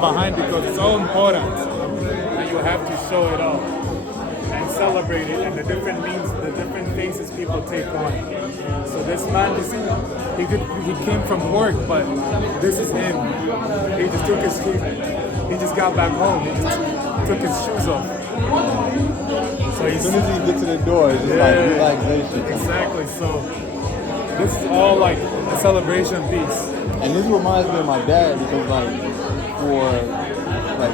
behind because it's all important and you have to show it all and celebrate it and the different faces people take on. So this man he came from work, but this is him. He just he just got back home. He just took his shoes off. So as soon as he gets to the door, it's just like relaxation. Exactly. So this is all like a celebration piece. And this reminds me of my dad because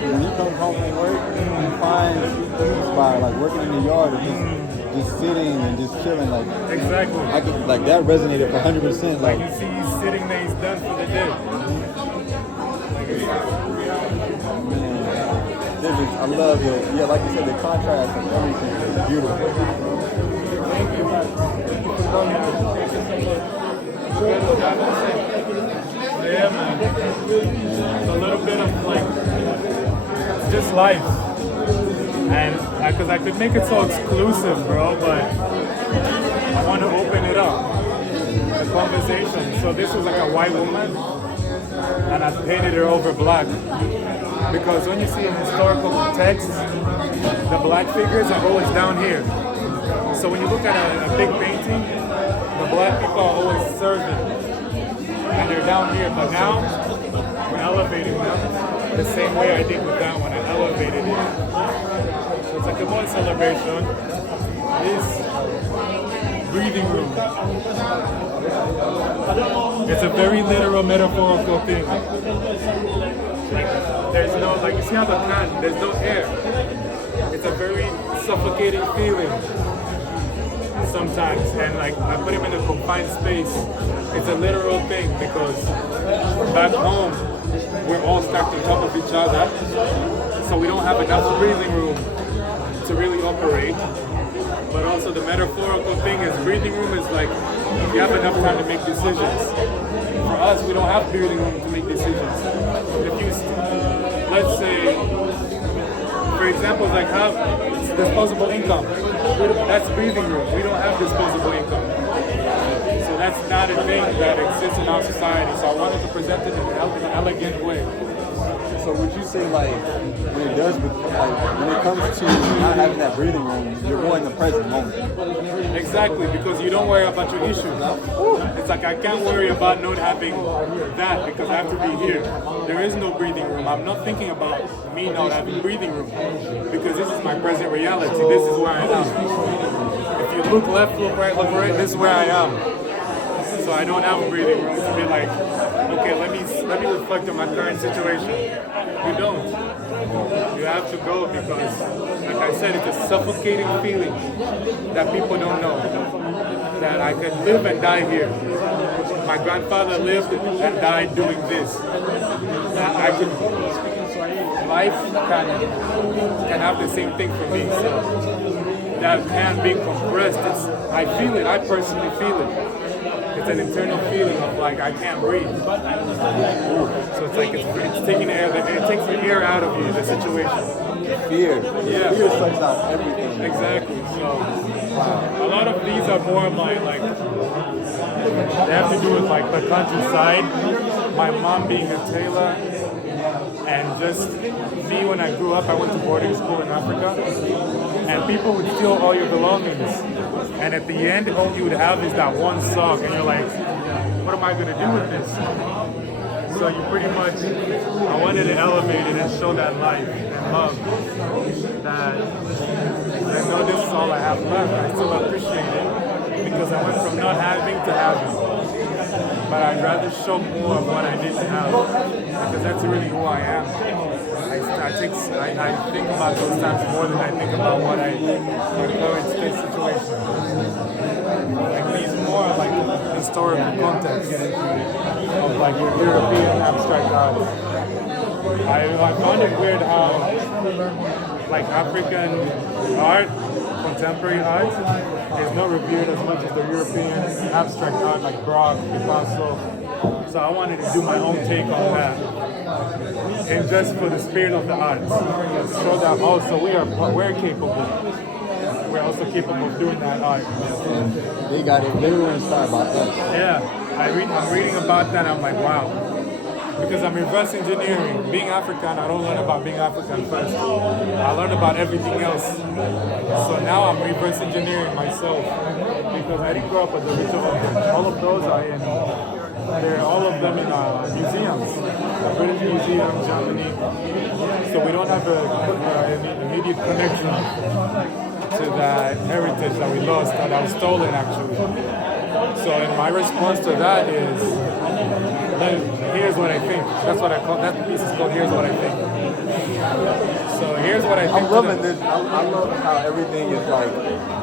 when he comes home from work, he finds peace by like working in the yard or just sitting and just chilling. Like exactly. I could that resonated for 100%. Like you see, he's sitting there, he's done for the day. I love it. Yeah, like you said, the contrast of everything is beautiful. Thank you. Yeah, man. It's a little bit of like, it's just life. And because I could make it so exclusive, bro, but I want to open it up. The conversation. So this was like a white woman, and I painted her over black. Because when you see in historical text, the black figures are always down here. So when you look at a big painting, the black people are always serving. And they're down here. But now, we're elevating them the same way I did with that one. I elevated it. So it's like a more celebration. This breathing room. It's a very literal, metaphorical thing. There's no, like you see how the can, there's no air. It's a very suffocating feeling sometimes. And like I put him in a confined space. It's a literal thing because back home, we're all stacked on top of each other. So we don't have enough breathing room to really operate. But also the metaphorical thing is breathing room is like you have enough time to make decisions. For us, we don't have breathing room to make decisions. If you, let's say, for example, like have disposable income. That's breathing room. We don't have disposable income. So that's not a thing that exists in our society. So I wanted to present it in an elegant way. So would you say like when it comes to not having that breathing room, you're more in the present moment? Exactly, because you don't worry about your issues. It's like I can't worry about not having that because I have to be here. There is no breathing room. I'm not thinking about me not having breathing room because this is my present reality. This is where I am. If you look left, look right, this is where I am. So I don't have a breathing room to be like, okay, let me reflect on my current situation. You don't. You have to go because, like I said, it's a suffocating feeling that people don't know. That I could live and die here. My grandfather lived and died doing this. That I could. Life can have the same thing for me. So that can be compressed. I feel it. I personally feel it. It's an internal feeling of like I can't breathe. So it's like it's taking the air. It takes the air out of you, the situation. Fear. Yeah. Fear sucks out everything. Exactly. So a lot of these are more of like they have to do with like the countryside. My mom being a tailor, and just me when I grew up, I went to boarding school in Africa, and people would steal all your belongings. And at the end, all you would have is that one sock, and you're like, what am I going to do with this? So you pretty much, I wanted to elevate it and show that life and love. That I know this is all I have left. I still appreciate it because I went from not having to having. But I'd rather show more of what I didn't have because that's really who I am. I think about those times more than I think about my current state situation. Like these more like historical context of like your European abstract art. I found it weird how like African art, contemporary art, is not revered as much as the European abstract art like Braque, Picasso. So I wanted to do my own take on that. And just for the spirit of the arts. Show that also we're capable. We're also capable of doing that art. They were inspired by us. Yeah. I'm reading about that and I'm like, wow. Because I'm reverse engineering. Being African, I don't learn about being African first. I learn about everything else. So now I'm reverse engineering myself. Because I didn't grow up with the ritual. All of those are in, they're all of them in museums. British Museum, Germany. So we don't have an immediate connection to that heritage that we lost, that was stolen actually. So in my response to that is, here's what I think. That's what I call, that piece is called Here's What I Think. So here's what I think. I'm loving this. I love how everything is like,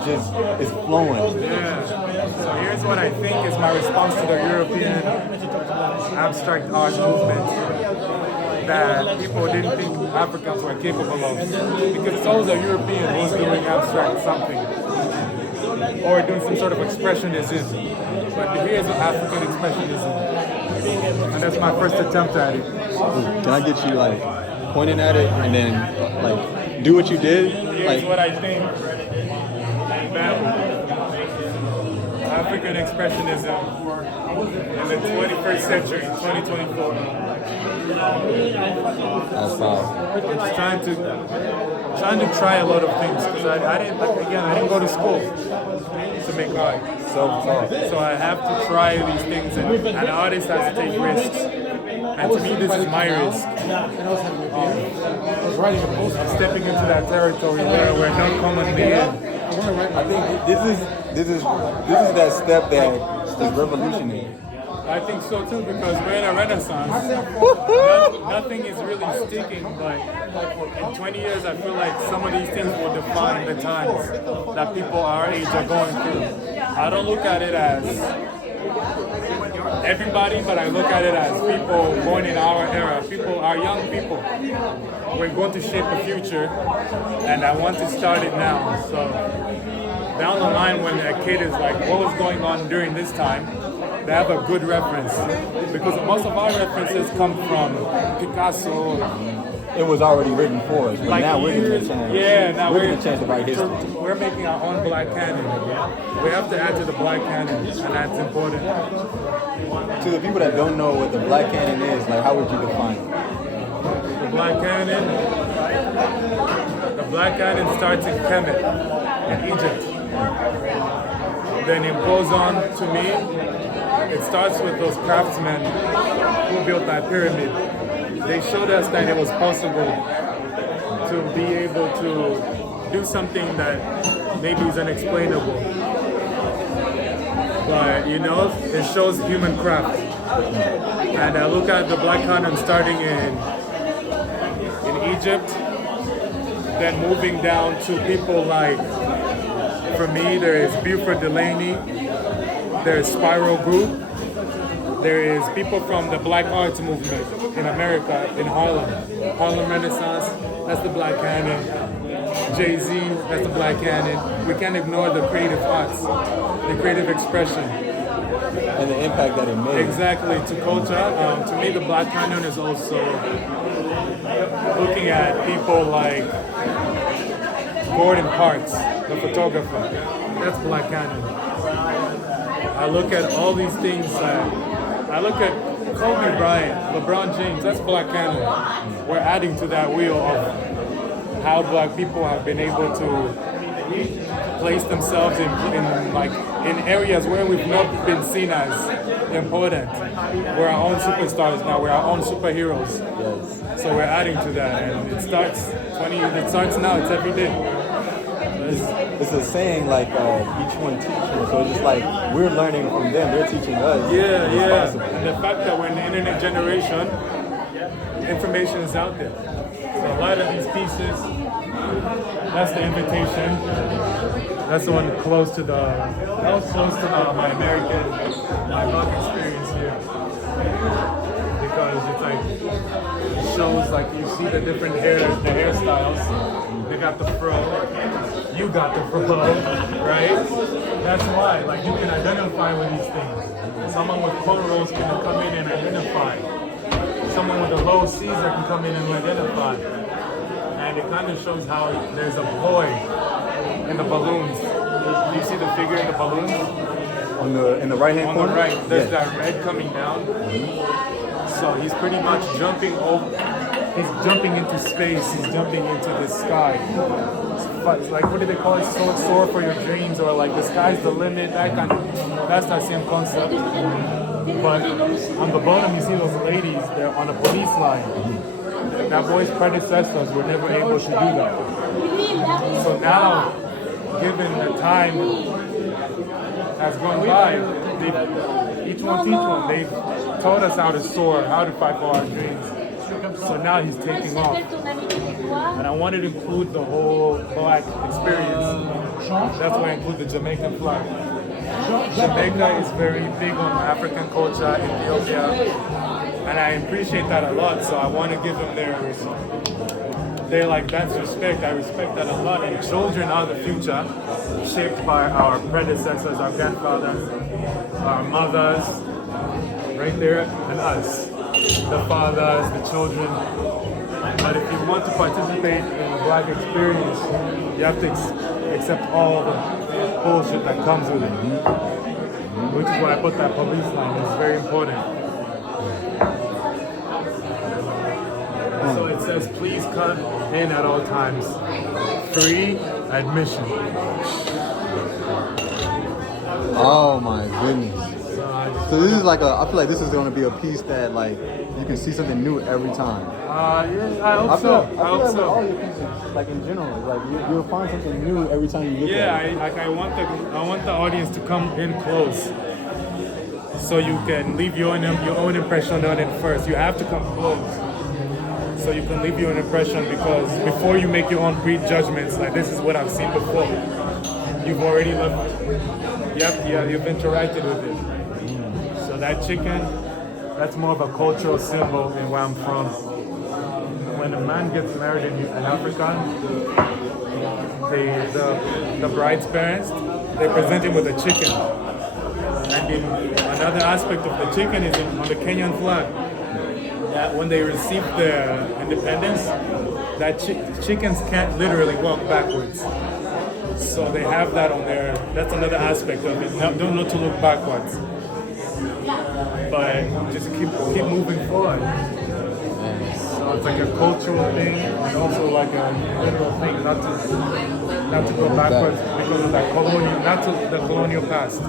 just, it's flowing. Yeah. So here's what I think is my response to the European abstract art movement that people didn't think Africans were capable of. Because it's always a European who's doing abstract something. Or doing some sort of expressionism. But here's African expressionism. And that's my first attempt at it. Can I get you like pointing at it and then like do what you did? Here's Like what I think. African expressionism in the 21st century, 2024. that's powerful. It's trying to try a lot of things because I didn't go to school to make art. Self-taught. So I have to try these things, and an artist has to take risks. And to me, this is my risk. I'm stepping into that territory where we're not commonly in. I think this is that step that is revolutionary. I think so too, because we're in a renaissance. Nothing is really sticking, but in 20 years, I feel like some of these things will define the times that people our age are going through. I don't look at it as everybody, but I look at it as people born in our era, our young people. We're going to shape the future, and I want to start it now. So down the line, when a kid is like, what was going on during this time? They have a good reference, because most of our references come from Picasso. It was already written for us, but Like now we're getting a years- chance. yeah, now we're getting a chance to write history. We're making our own black canon. We have to add to the black canon, and that's important. To the people that don't know what the black canon is, like how would you define it? The black canon starts in Kemet, in Egypt. Then it goes on to me. It starts with those craftsmen who built that pyramid. They showed us that it was possible to be able to do something that maybe is unexplainable. But it shows human craft. And I look at the black canon starting in Egypt, then moving down to people like, for me, there is Buford Delaney, there is Spiral Group, there is people from the Black Arts Movement in America, in Harlem Renaissance, that's the black canon. Jay-Z, that's the black canon. We can't ignore the creative arts, the creative expression. And the impact that it made. Exactly, to culture. To me, the black canon is also looking at people like Gordon Parks, the photographer. That's black canon. I look at all these things. I look at Kobe Bryant, LeBron James. That's black canon. We're adding to that wheel of how black people have been able to place themselves in areas where we've not been seen as important. We're our own superstars now. We're our own superheroes. Yes. So we're adding to that, and it starts now. It's every day. It's a saying like each one teaches. So it's just like we're learning from them. They're teaching us. Yeah. It's And the fact that we're in the internet generation, information is out there. So a lot of these pieces, that's the invitation. That's the one close to my love experience here. Because it's like, it shows like you see the different hairstyles. They got the fro. You got the fro, right? That's why, like, you can identify with these things. Someone with cornrows can come in and identify. Someone with a low Caesar can come in and identify. And it kind of shows how there's a boy in the balloons. Do you see the figure in the balloons? in the right hand On corner? the right, there's Yeah. that red coming down. So So he's pretty much jumping over. He's jumping into space. He's jumping into the sky. It's like, what do they call it? Soar for your dreams, or like the sky's the limit. That's that same concept. But on the bottom, you see those ladies. They're on a police line. That boy's predecessors were never able to do that. So now, given the time has gone by, each one, they've taught us how to soar, how to fight for our dreams. So now he's taking off. And I wanted to include the whole black experience. That's why I include the Jamaican flag. Jamaica is very big on African culture, Ethiopia, and I appreciate that a lot. So I want to give them they're like, that's respect. I respect that a lot. And children are the future, shaped by our predecessors, our grandfathers, our mothers, right there, and us, the fathers, the children. But if you want to participate in the black experience, you have to accept all the bullshit that comes with it. Which is why I put that police line. It's very important. So it says, please come in at all times. Free admission. Oh my goodness. So this is like I feel like this is going to be a piece that like you can see something new every time. Yeah, I hope so. I hope so. All your pieces, like in general, like you'll find something new every time you look at it. Yeah, I want the audience to come in close, so you can leave your own impression on it first. You have to come close, so you can leave your own impression, because before you make your own prejudgments, like this is what I've seen before. You've already left. You've interacted with it. So that chicken, that's more of a cultural symbol in where I'm from. When a man gets married in Africa, the bride's parents, they present him with a chicken. And another aspect of the chicken is on the Kenyan flag. That when they receive their independence, that chickens can't literally walk backwards. So they have that on there. That's another aspect of it. Don't know to look backwards, but just keep moving forward. So it's like a cultural thing, and also like a literal thing, not to go backwards because of that not to the colonial past.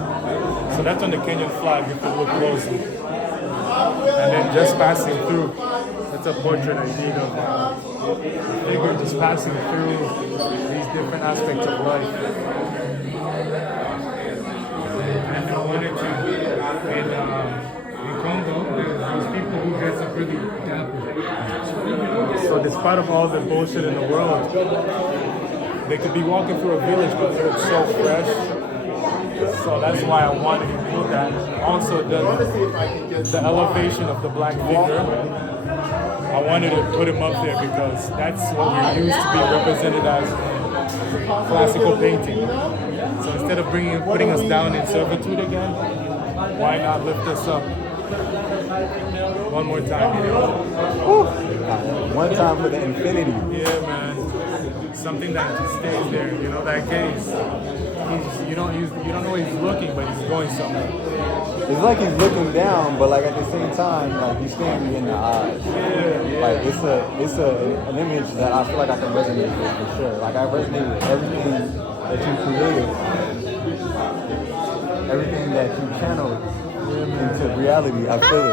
So that's on the Kenyan flag if you look closely. And then just passing through. That's a portrait I did of a figure just passing through these different aspects of life. And I wanted to, in Congo, there's people who dress up really dapper. So despite of all the bullshit in the world, they could be walking through a village but they look so fresh. So that's why I wanted to include that. Also the elevation of the black figure. I wanted to put him up there because that's what we used to be represented as classical painting. So instead of putting us down in servitude again, why not lift us up? One more time, you know? One time for the infinity. Yeah, man. Something that just stays there, you know, that gaze. You don't know where he's looking, but he's going somewhere. It's like he's looking down, but like at the same time, like he's staring you in the eyes. Yeah. Like it's an image that I feel like I can resonate with for sure. Like I resonate with everything that you created, everything that you channeled into reality. I feel it.